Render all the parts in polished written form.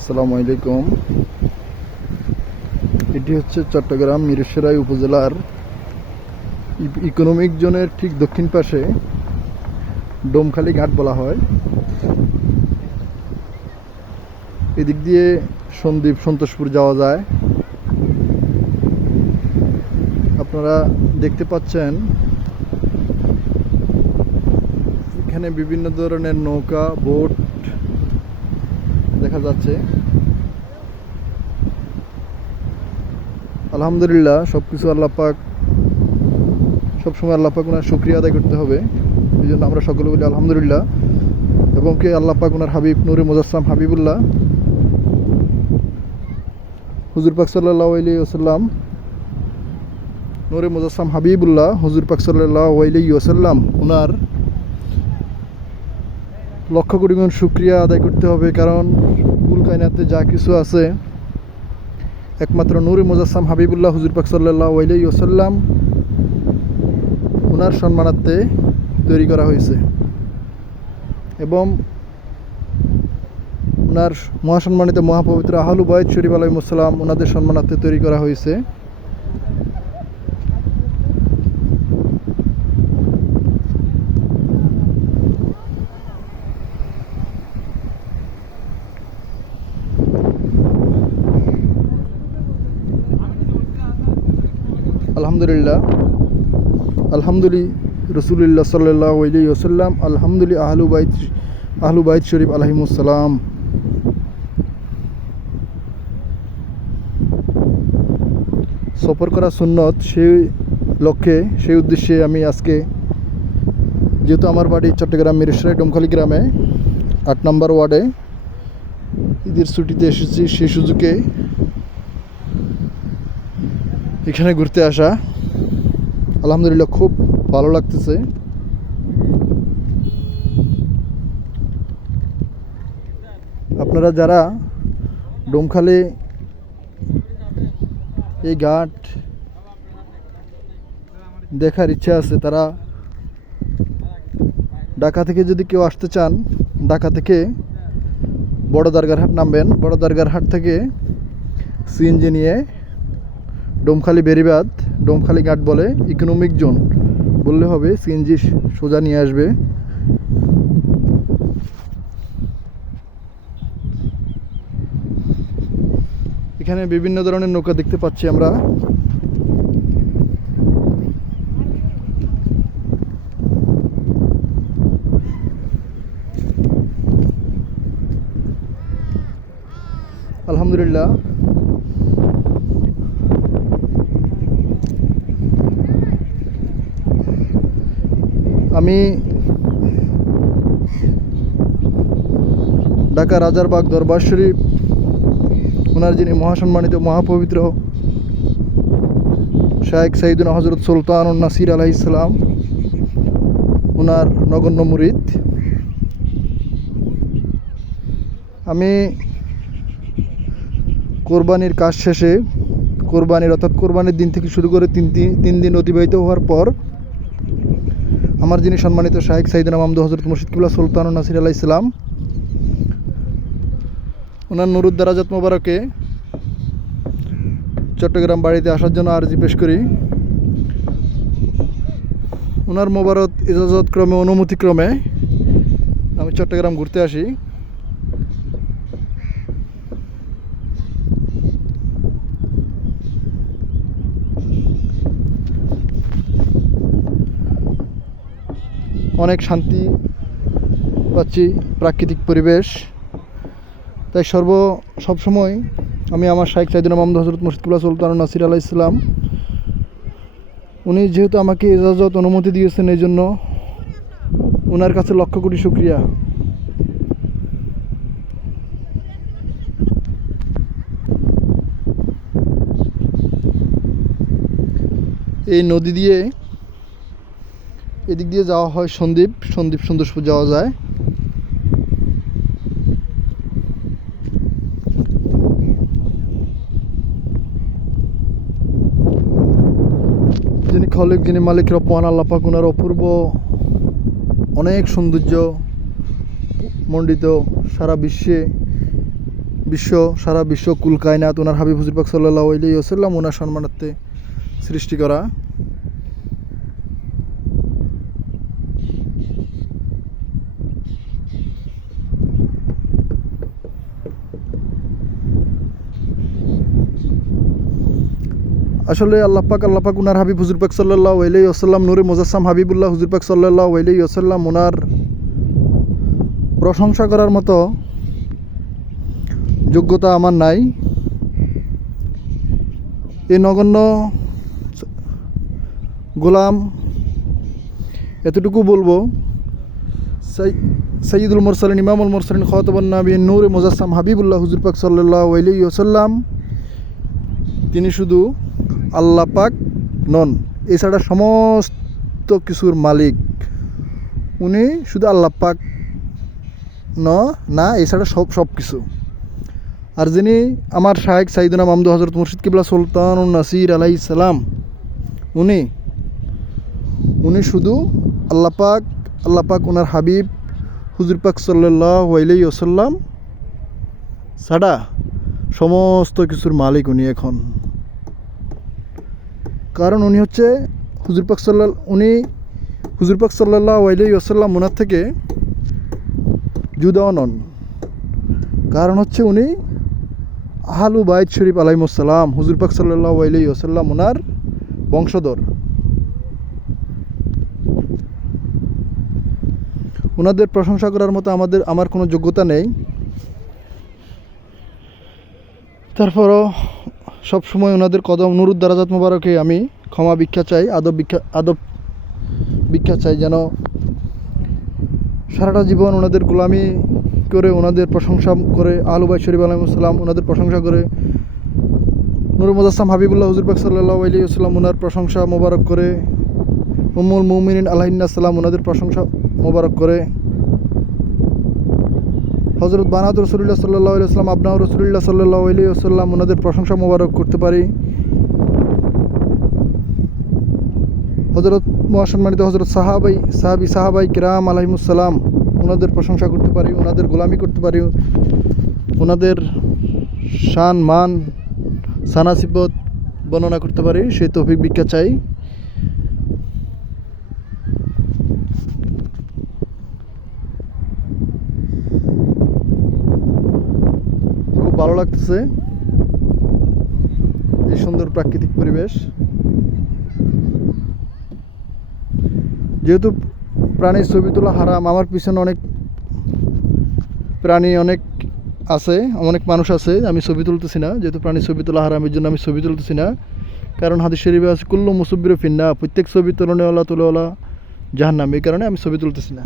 আসসালামু আলাইকুম। এটি হচ্ছে চট্টগ্রাম মিরসরাই উপজেলার ইকোনমিক জোনের ঠিক দক্ষিণ পাশে ডোমখালি ঘাট বলা হয়। এদিক দিয়ে সন্দ্বীপ সন্তোষপুর যাওয়া যায়। আপনারা দেখতে পাচ্ছেন এখানে বিভিন্ন ধরনের নৌকা বোট দেখা যাচ্ছে। আলহামদুলিল্লাহ, সবকিছু আল্লাহ পাক, সবসময় আল্লাহ পাক ওনার শুকরিয়া আদায় করতে হবে। এই জন্য আমরা সকলে বলি আলহামদুলিল্লাহ। এবং কে আল্লাহ পাক ওনার হাবিব নূরে মুজাসসাম হাবিবুল্লাহ হুজুর পাক সাল্লাল্লাহু আলাইহি ওয়াসাল্লাম, নূরে মুজাসসাম হাবিবুল্লাহ হুজুর পাক সাল্লাল্লাহু আলাইহি ওয়াসাল্লাম ওনার লক্ষ কোটি গুণ শুকরিয়া আদায় করতে হবে। কারণ কুল কায়নাতে যা কিছু আছে একমাত্র নূরে মুজাসসাম হাবিবুল্লাহ হুজুর পাক সাল্লাল্লাহু আলাইহি ওয়াসাল্লাম ওনার সম্মানার্থে তৈরি করা হয়েছে এবং ওনার মহাসম্মানিত মহাপবিত্র আহলু বাইত শরীফ আলাইহিমুস সালাম ওনাদের সম্মানার্থে তৈরি করা হয়েছে। আলহামদুলিল্লাহ, আলহামদুলিল্লাহ রসুলুল্লাহ সাল্লাল্লাহু আলাইহি ওয়াসাল্লাম, আলহামদুলিল্লাহ আহলু বাইত শরীফ আলাইহিমুস সালাম। সফর করা সুন্নত, সেই লক্ষ্যে সেই উদ্দেশ্যে আমি আজকে, যেহেতু আমার বাড়ি চট্টগ্রাম মিরসরাই ডোমখালি গ্রামে ৮ নম্বর ওয়ার্ডে, ঈদের ছুটিতে এসেছি, সেই সুযোগে এখানে ঘুরতে আসা। আলহামদুলিল্লাহ, খুব ভালো লাগতেছে। আপনারা যারা ডোমখালি এই ঘাট দেখার ইচ্ছা আছে, তারা ঢাকা থেকে যদি কেউ আসতে চান, ঢাকা থেকে বড় দরগার হাট নামবেন। বড় দরগার হাট থেকে সিএনজি নিয়ে ডোমখালি বেরিবাদ, ডোমখালি ঘাট বলে ইকোনমিক জোন বললে হবে, সিএনজি সোজা নিয়ে আসবে। এখানে বিভিন্ন ধরনের নৌকা দেখতে পাচ্ছি আমরা। আলহামদুলিল্লাহ, আমি ঢাকা রাজারবাগ দরবার শরীফ ওনার যিনি মহাসম্মানিত মহাপবিত্র শায়েখ সাইয়্যিদুনা হযরত সুলতানুন নাসির আলাইহিস সালাম ওনার নগণ্য মুরিদ। আমি কোরবানির কাজ শেষে, কোরবানির অর্থাৎ কোরবানির দিন থেকে শুরু করে তিন দিন অতিবাহিত হওয়ার পর আমার যিনি সম্মানিত শায়েখ সাইয়্যিদুনা মামদু হযরত মুর্শিদ কিবলা সুলতানুন নাসির আলাইহিস সালাম ওনার নুরুদ দারাজাত মোবারকে চট্টগ্রাম বাড়িতে আসার জন্য আরজি পেশ করি। ওনার মোবারক ইজাজত ক্রমে, অনুমতি ক্রমে আমি চট্টগ্রাম ঘুরতে আসি। অনেক শান্তি পাচ্ছি, প্রাকৃতিক পরিবেশ। তাই সবসময় আমি আমার শায়েখ সাইয়্যিদুনা মামদু হযরত মুর্শিদ কিবলা সুলতানুন নাসির আলাইহিস সালাম উনি যেহেতু আমাকে ইজাজত অনুমতি দিয়েছেন, এই জন্য ওনার কাছে লক্ষ কোটি শুকরিয়া। এই নদী দিয়ে এদিক দিয়ে যাওয়া হয় সন্দ্বীপ সন্তোষপুর যাওয়া যায়। যিনি খলিক, যিনি মালিক রহমান আল্লাহ পাক ওনার অপূর্ব অনেক সৌন্দর্য মণ্ডিত, সারা বিশ্বে সারা বিশ্ব কুল কায়নাত ওনার হাবিব হুজুর পাক সাল্লাল্লাহু আলাইহি ওয়াসাল্লাম ওনার সম্মানার্থে সৃষ্টি করা। আসলে আল্লাহ পাক ওনার হাবিব হুজুর পাক সাল্লাল্লাহু আলাইহি ওয়াসাল্লাম নূরে মুজাসসাম হাবিবুল্লাহ হুজুর পাক সাল্লাল্লাহু আলাইহি ওয়াসাল্লাম ওনার প্রশংসা করার মতো যোগ্যতা আমার নাই। এই নগণ্য গোলাম এতটুকু বলবো, সাইয়্যিদুল মুরসালিন ইমামুল মুরসালিন খাতাবুন নবিয়্যিন নূরে মুজাসসাম হাবিবুল্লাহ হুজুর পাক সাল্লাল্লাহু আলাইহি ওয়াসাল্লাম তিনি শুধু আল্লাহ পাক নন, এছাড়া সমস্ত কিছুর মালিক উনি শুধু আল্লাহ পাক না, এছাড়া সব কিছু। আর যিনি আমার শায়েখ সাইয়েদনা মামদু হযরত মুর্শিদ কিবলা সুলতানুন নাসির আলাইহিস সালাম উনি শুধু আল্লাহ পাক ওনার হাবিব হুজুর পাক সাল্লাল্লাহু আলাইহি ওয়াসাল্লাম ছাড়া সমস্ত কিছুর মালিক উনি এখন। কারণ উনি হচ্ছে হুজুর পাক সাল্লাল্লাহু আলাইহি ওয়াসাল্লাম ওনার থেকে জুদাও নন। কারণ হচ্ছে উনি আহলু বাইত শরীফ আলাইহিমুস সালাম হুজুর পাক সাল্লাল্লাহু আলাইহি ওয়াসাল্লাম ওনার বংশধর। ওনাদের প্রশংসা করার মতো আমার কোনো যোগ্যতা নেই। তারপরও সবসময় ওনাদের কদম নুরুদ দারাজাত মোবারকে আমি ক্ষমা ভিক্ষা চাই, আদব ভিক্ষা চাই, যেন সারাটা জীবন ওনাদের গোলামি করে ওনাদের প্রশংসা করে আহলু বাইত শরীফ আলাইহিমুস সালাম ওনাদের প্রশংসা করে নূরে মুজাসসাম হাবিবুল্লাহ হুজুর পাক সাল্লাল্লাহু আলাইহি ওয়াসাল্লাম ওনার প্রশংসা মোবারক করে, উম্মুল মুমিনিন আলাইহিন্নাস সালাম ওনাদের প্রশংসা মোবারক করে, হযরত বানাত রাসূলুল্লাহ সাল্লাল্লাহু আলাইহি ওয়াসাল্লাম আবনাউ রাসূলুল্লাহ সাল্লাল্লাহু আলাইহি ওয়াসাল্লাম ওনাদের প্রশংসা মোবারক করতে পারি। হযরত মহাসম্মানিত হযরত সাহাবাই কিরাম আলাইহিমুস সালাম ওনাদের প্রশংসা করতে পারি, ওনাদের গোলামি করতে পারি, ওনাদের শান মান সানা সিফত বর্ণনা করতে পারি, সেই তৌফিক ভিক্ষা চাই। খুব ভালো লাগতেছে এই সুন্দর প্রাকৃতিক পরিবেশ। যেহেতু প্রাণীর ছবি তোলা হারাম, আমার পিছনে অনেক প্রাণী আছে, অনেক মানুষ আছে, আমি ছবি তুলতেছি না। যেহেতু প্রাণীর ছবি তোলা হারাম, এর জন্য আমি ছবি তুলতেছি না। কারণ হাদিস শরীফে আছে কুল্লু মুসাব্বিরু ফিন্নার, প্রত্যেক ছবি তোলাওয়ালা জাহান্নাম। এই কারণে আমি ছবি তুলতেছি না।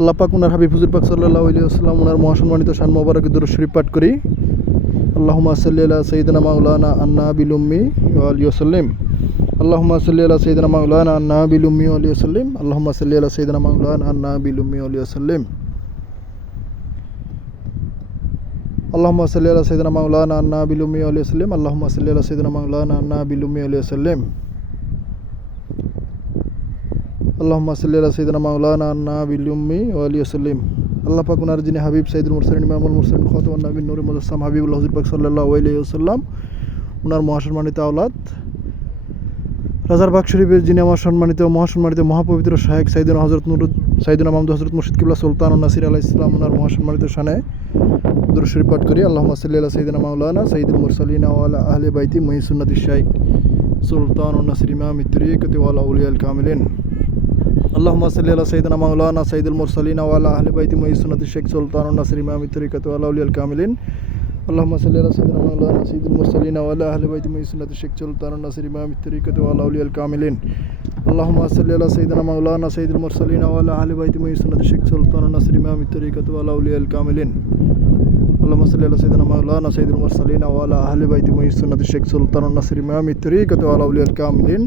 আল্লাহ পাক ওনার হাবিব হুজুর পাক সাল্লাল্লাহু আলাইহি ওয়াসাল্লাম ওনার মহাসম্মানিত শান মোবারকে দরুদ শরীফ পাঠ করি। আল্লাহুম্মা সাল্লি আলা সাইয়্যিদিনা মাওলানা আন-নাবিয়্যিল উম্মি ওয়া আলিহি ওয়াসাল্লাম। আল্লাহুম্মা সাল্লি আলা সাইয়্যিদিনা মাওলানা আন-নাবিয়্যিল উম্মি ওয়া আলিহি ওয়াসাল্লাম। আল্লাহুম্মা সাল্লি আলা সাইয়্যিদিনা মাওলানা আন-নাবিয়্যিল উম্মি ওয়া আলিহি ওয়াসাল্লাম। আল্লাহুম্মা সাল্লি আলা সাইয়্যিদিনা মাওলানা আন-নাবিয়্যিল উম্মি ওয়া আলিহি ওয়াসাল্লাম। আল্লাহুম্মা সাল্লি আলা সাইয়্যিদিনা মাওলানা আন-নাবিয়্যিল উম্মি ওয়া আলিহি ওয়াসাল্লাম। আল্লাহুম্মা সাল্লি আলা সাইয়্যিদিনা মাওলানা আন-নাবিয়্যিল উম্মি ওয়া আলিহি ওয়াসাল্লাম। আল্লাহ পাক ওনার যিনি হাবিব সাইয়্যিদুল মুরসালিন ইমামুল মুরসালিন খাতাবুন নবিয়্যিন নূরে মুজাসসাম হাবিবুল্লাহ হুজুর পাক সাল্লাল্লাহু আলাইহি ওয়াসাল্লাম ওনার মহাসম্মানিত আওলাদ রাজার বাগ শরীফের যিনি আমার মহাসম্মানিত মহাপবিত্র শায়েখ সাইয়েদনা মামদু হযরত মুর্শিদ কিবলা সুলতানুন নাসির আলাইহিস সালাম ওনার মহাসম্মানিত শানে দরুদ শরীফ পাঠ করি। আল্লাহুম্মা সাল্লি আলা সাইয়্যিদিনা মাওলানা সাইয়্যিদুল মুরসালিন ওয়া আলা আহলি বাইতি মুহিস সুন্নাতিশ শাইখ সুলতানুন নাসির ইমামিত তরিকতি ওয়া আলা আউলিয়াল কামিলিন। আল্লাহুম্মা সাল্লি আলা সাইয়্যিদিনা মাওলানা সাইয়্যিদুল মুরসালিন ওয়া আলা আহলি বাইতি মুহিস সুন্নাতিশ শাইখ সুলতানুন নাসির ইমামিত তরিকতি ওয়া আলা আউলিয়াল কামিলিন। আল্লাহুম্মা সাল্লি আলা সাইয়্যিদিনা মাওলানা সাইয়্যিদুল মুরসালিন ওয়া আলা আহলি বাইতি মুহিস সুন্নাতিশ শাইখ সুলতানুন নাসির ইমামিত তরিকতি ওয়া আলা আউলিয়াল কামিলিন। আল্লাহুম্মা সাল্লি আলা সাইয়্যিদিনা মাওলানা সাইয়্যিদুল মুরসালিন ওয়া আলা আহলি বাইতি মুহিস সুন্নাতিশ শাইখ সুলতানুন নাসির ইমামিত তরিকতি ওয়া আলা আউলিয়াল কামিলিন। আল্লাহুম্মা সাল্লি আলা সাইয়্যিদিনা মাওলানা সাইয়্যিদুল মুরসালিন ওয়া আলা আহলি বাইতি মুহিস সুন্নাতিশ শাইখ সুলতানুন নাসির ইমামিত তরিকতি ওয়া আলা আউলিয়াল কামিলিন।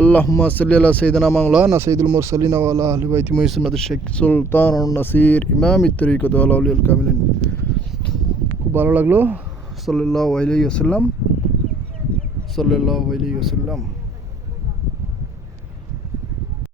আল্লাহুম্মা সাল্লি আলা সাইয়্যিদিনা মাওলানা সাইয়্যিদুল মুরসালিন ওয়া আলা আহলি বাইতি মুহসিনাত শেখ সুলতানুন নাসির ইমামিত তরিকত ওয়া আউলিয়াল কামিলিন। খুব ভালো লাগলো। সাল্লাল্লাহু আলাইহি ওয়াসাল্লাম।